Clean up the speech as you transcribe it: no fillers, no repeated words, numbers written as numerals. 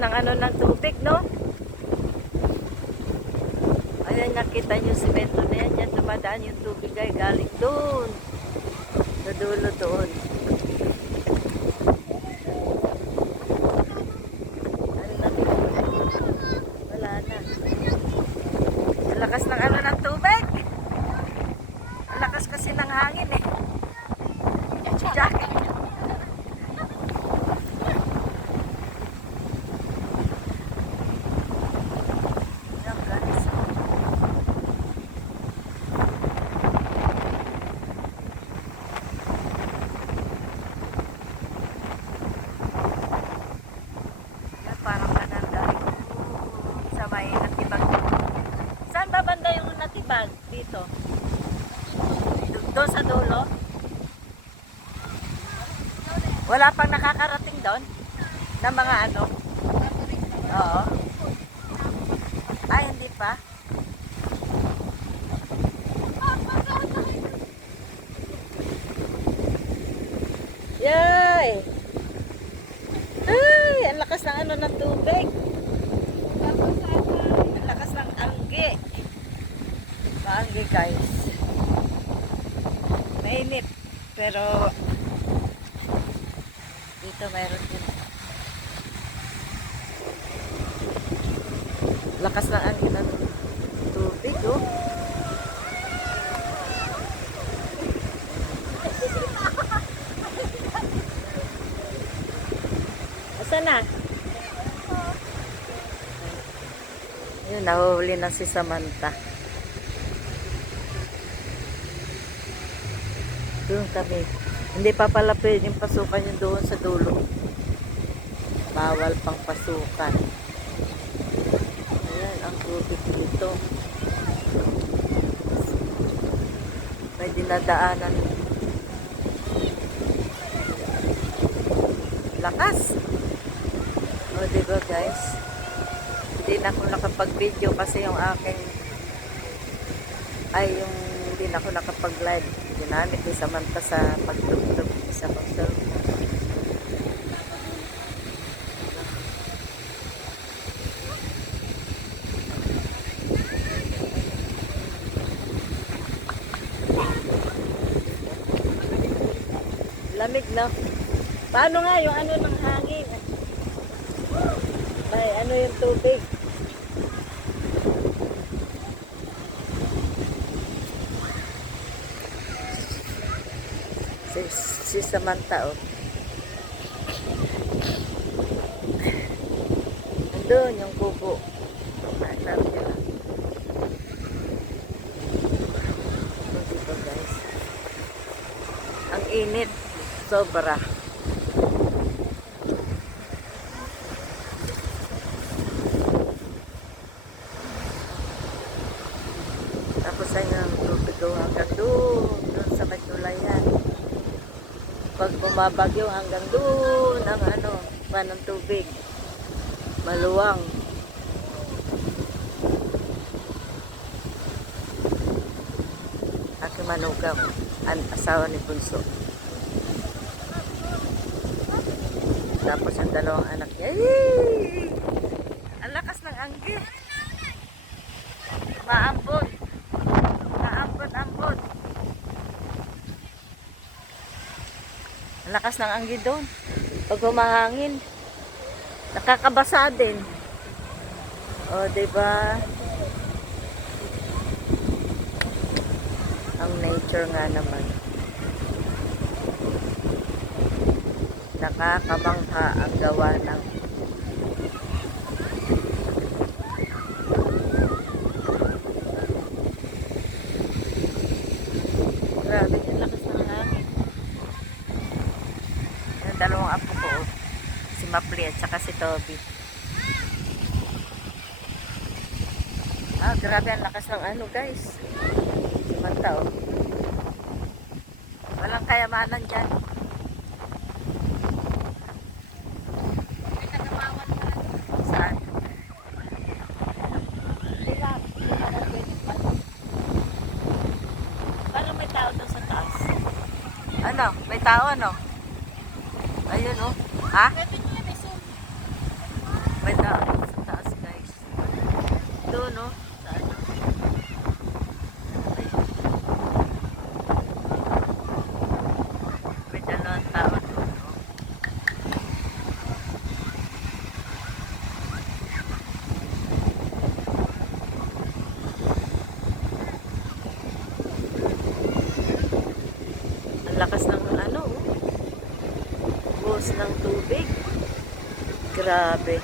ng ano ng tubig, no? Ayan, nakita nyo simento na yan. Yan dumadaan yung tubig ay galing doon. Sa dulo doon. Ano na dito? Wala na. Ang lakas ng ano ng tubig. Ang lakas kasi ng hangin eh. Jacket. Parang kananda sa may natibag. Saan ba banda yung natibag? Dito? Doon sa dulo? Wala pang nakakarating doon? Na mga ano? Oo. Ay, hindi pa? Yay! Ay, ang lakas ng ano ng tubig. Ang lakas ng angge. Maangge guys. Mainit. Pero dito mayroon din. Lakas ng angge ng tubig oh. Asan na? Yun, nahuhuli na si Samantha. Doon kami. Hindi pa pala pwedeng pasukan yung doon sa dulo. Bawal pang pasukan. Ayan, ang tubig dito. May dinadaanan. Lakas! O, diba guys? Hindi na ako nakapag-video kasi yung aking yung hindi na ako nakapag-live. Ginamit ni Samantha sa pagtugtog sa console. Lamig na. Paano nga yung ano ng hangin? May ano yung tubig? Si Samantha oh. Andun yung kubo. Alam niya. Dito guys. Ang init. Sobra. Tapos ay ang tubig hanggang doon sa Magdulayan. Pag bumabagyo hanggang doon ang ano, pa ng tubig. Maluwang. Aking manugang, ang asawa ni Bunso. Tapos ang dalawang anak niya. Yay! Ang lakas ng anggi. Maambon. Naambon. Ang lakas ng anggi doon. Pag humahangin, nakakabasa din. O, diba? Ang nature nga naman. Nakakamangha ang gawa ng grabe yung lakas ng hangin. Yung dalawang apo ko, si Mapli at saka si Toby. Grabe ang lakas ng ano guys. Samantha oh. Walang kayamanan dyan. Saan? Parang may tao doon sa taas. Ano? May tao ano? Ayun oh. Ha? May lakas ng ano, buhos ng tubig. Grabe.